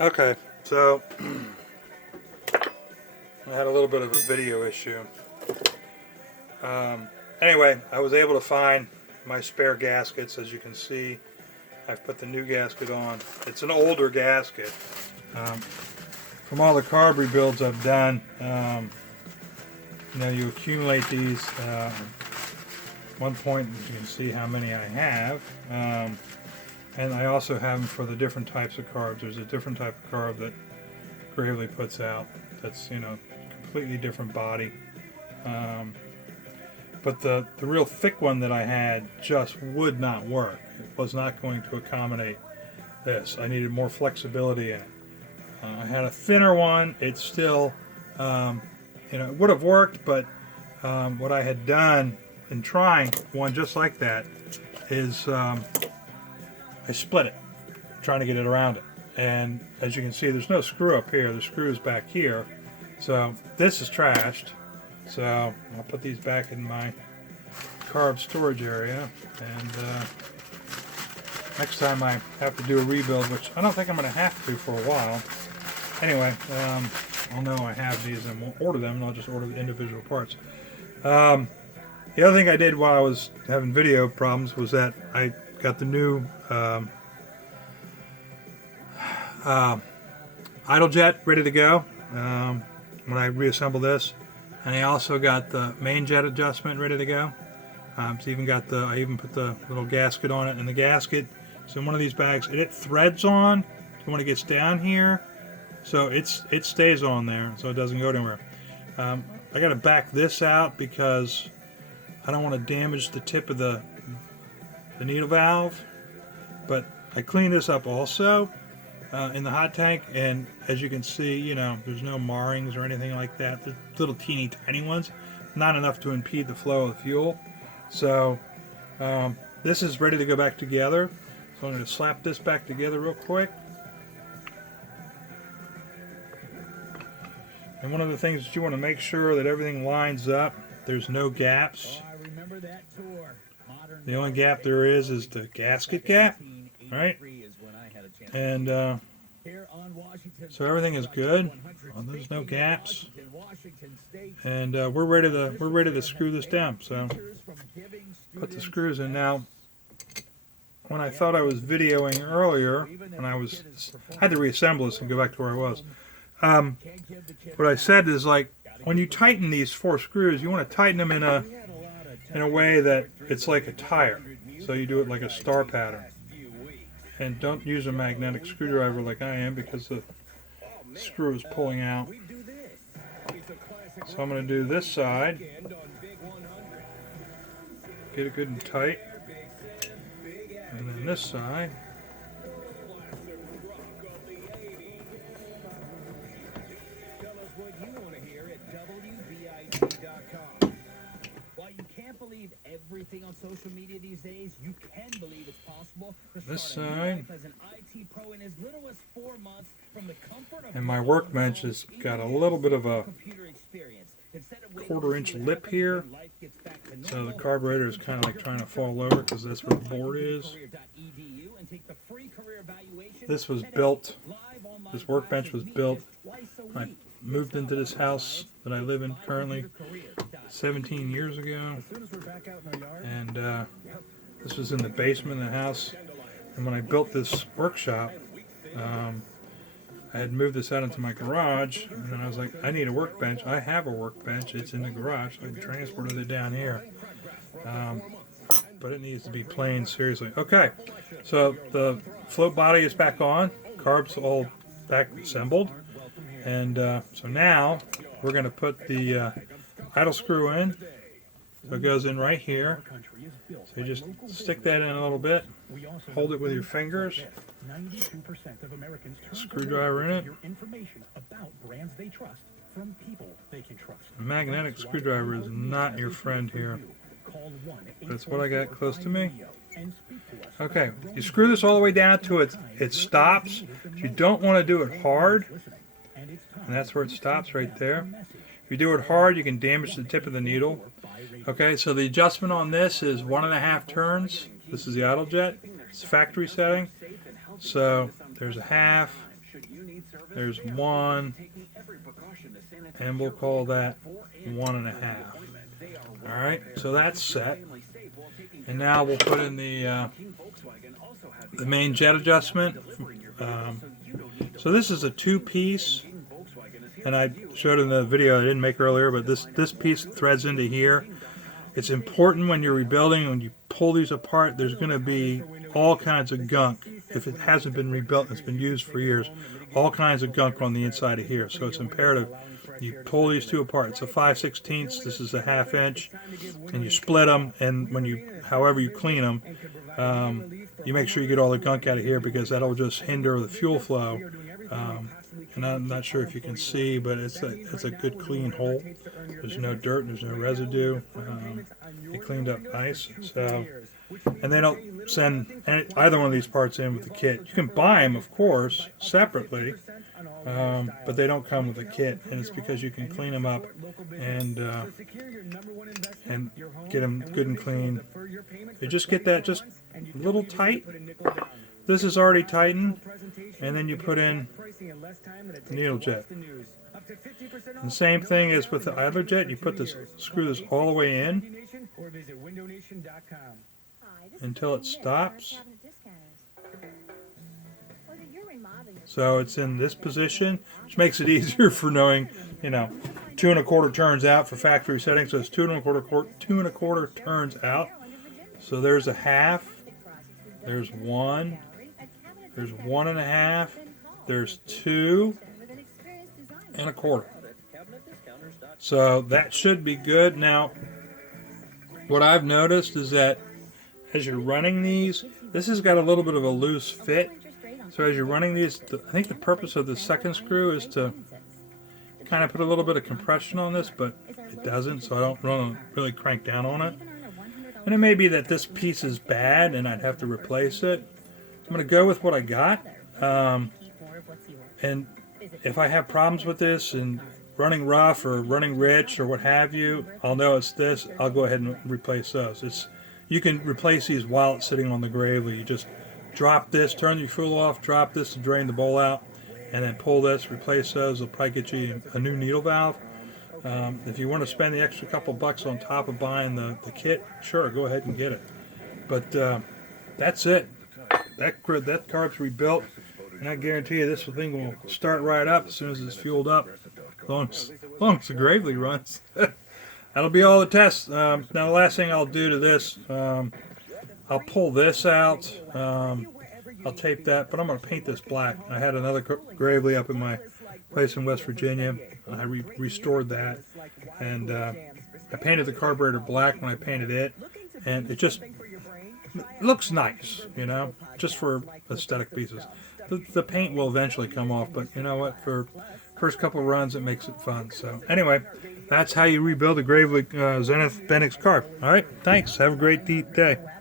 Okay, so I had a little bit of a video issue. Anyway, I was able to find my spare gaskets. As you can see, I've put the new gasket on. It's an older gasket. From all the carb rebuilds I've done, you accumulate these. At one point, you can see how many I have. And I also have them for the different types of carbs. There's a different type of carb that Gravely puts out that's, completely different body. But the real thick one that I had just would not work. It was not going to accommodate this. I needed more flexibility in it. I had a thinner one. It still, it would have worked, but what I had done in trying one just like that is I split it, trying to get it around it. And as you can see, there's no screw up here. The screw is back here. So this is trashed. So I'll put these back in my carb storage area. And next time I have to do a rebuild, which I don't think I'm going to have to for a while. Anyway, I'll know I have these and won't order them, and I'll just order the individual parts. The other thing I did while I was having video problems was that I got the new idle jet ready to go when I reassemble this, and I also got the main jet adjustment ready to go. So I even put the little gasket on it, and the gasket is in one of these bags, and it threads on when it gets down here, so it stays on there, so it doesn't go anywhere. I got to back this out because I don't want to damage the tip of the needle valve, but I cleaned this up also in the hot tank, and as you can see, there's no marrings or anything like that. There's little teeny tiny ones, not enough to impede the flow of the fuel. So this is ready to go back together. So I'm going to slap this back together real quick. And one of the things that you want to make sure that everything lines up, there's no gaps. The only gap there is the gasket gap, right? And so everything is good. There's no gaps, and we're ready to screw this down. So put the screws in now. When I thought I was videoing earlier, when I had to reassemble this and go back to where I was. What I said is, like, when you tighten these 4 screws, you want to tighten them in a way that it's like a tire. So you do it like a star pattern. And don't use a magnetic screwdriver like I am, because the screw is pulling out. So I'm going to do this side. Get it good and tight. And then this side. Everything on social media these days, you can believe it's possible to this start side, as an IT pro in as little as 4 months from the comfort of and my workbench has got a little bit of a 1/4-inch lip here, so the carburetor is kind of like trying to fall over because that's where the board is. This workbench was built when I moved into this house that I live in currently 17 years ago, and this was in the basement of the house. And when I built this workshop, I had moved this out into my garage, and then I was like, I need a workbench. I have a workbench. It's in the garage, so I transported it down here. But it needs to be planed, seriously. Okay, so the float body is back on. Carbs all back assembled. And so now we're going to put the idle screw in. So it goes in right here. So you just stick that in a little bit. Hold it with your fingers. Screwdriver in it. A magnetic screwdriver is not your friend here. That's what I got close to me. Okay, you screw this all the way down to it stops. You don't want to do it hard. And that's where it stops, right there. If you do it hard, you can damage the tip of the needle. Okay, so the adjustment on this is 1.5 turns. This is the idle jet. It's factory setting. So there's a half, There's one, and we'll call that 1.5. All right, so that's set. And now we'll put in the main jet adjustment. So this is a 2-piece, and I showed in the video I didn't make earlier, but this piece threads into here. It's important when you're rebuilding, when you pull these apart, there's going to be all kinds of gunk. If it hasn't been rebuilt, it's been used for years, all kinds of gunk on the inside of here. So it's imperative you pull these two apart. It's a 5/16. This is a 1/2 inch, and you split them. And when however you clean them, you make sure you get all the gunk out of here, because that'll just hinder the fuel flow. And I'm not sure if you can see, but it's a good clean hole. There's no dirt, there's no residue. It cleaned up nice. So, and they don't send either one of these parts in with the kit. You can buy them, of course, separately, but they don't come with a kit, and it's because you can clean them up and get them good and clean. You just get that just a little tight. This is already tightened, and then you put in the needle jet. And the same thing as with the idler jet. You screw this all the way in until it stops. So it's in this position, which makes it easier for knowing, 2 1/4 turns out for factory settings. So it's 2 1/4 turns out. So there's a 1/2. There's 1. There's 1.5. There's 2 1/4. So that should be good. Now, what I've noticed is that as you're running these, this has got a little bit of a loose fit. So as you're running these, I think the purpose of the second screw is to kind of put a little bit of compression on this, but it doesn't, so I don't really crank down on it. And it may be that this piece is bad and I'd have to replace it. I'm going to go with what I got. And if I have problems with this and running rough or running rich or what have you, I'll know it's this. I'll go ahead and replace those. You can replace these while it's sitting on the gravely. You just drop this, turn your fuel off, drop this to drain the bowl out, and then pull this, replace those. It'll probably get you a new needle valve. If you want to spend the extra couple bucks on top of buying the kit, sure, go ahead and get it. But that's it. That carb's rebuilt, and I guarantee you this thing will start right up as soon as it's fueled up, as long as the gravely runs. That'll be all the tests. Now the last thing I'll do to this, I'll pull this out. I'll tape that, but I'm going to paint this black. I had another gravely up in my place in West Virginia. I restored that, and I painted the carburetor black when I painted it, and it just looks nice, just for aesthetic pieces. The paint will eventually come off, but you know what? For first couple of runs, it makes it fun. So anyway, that's how you rebuild a Gravely Zenith Carb. All right, thanks. Have a great day.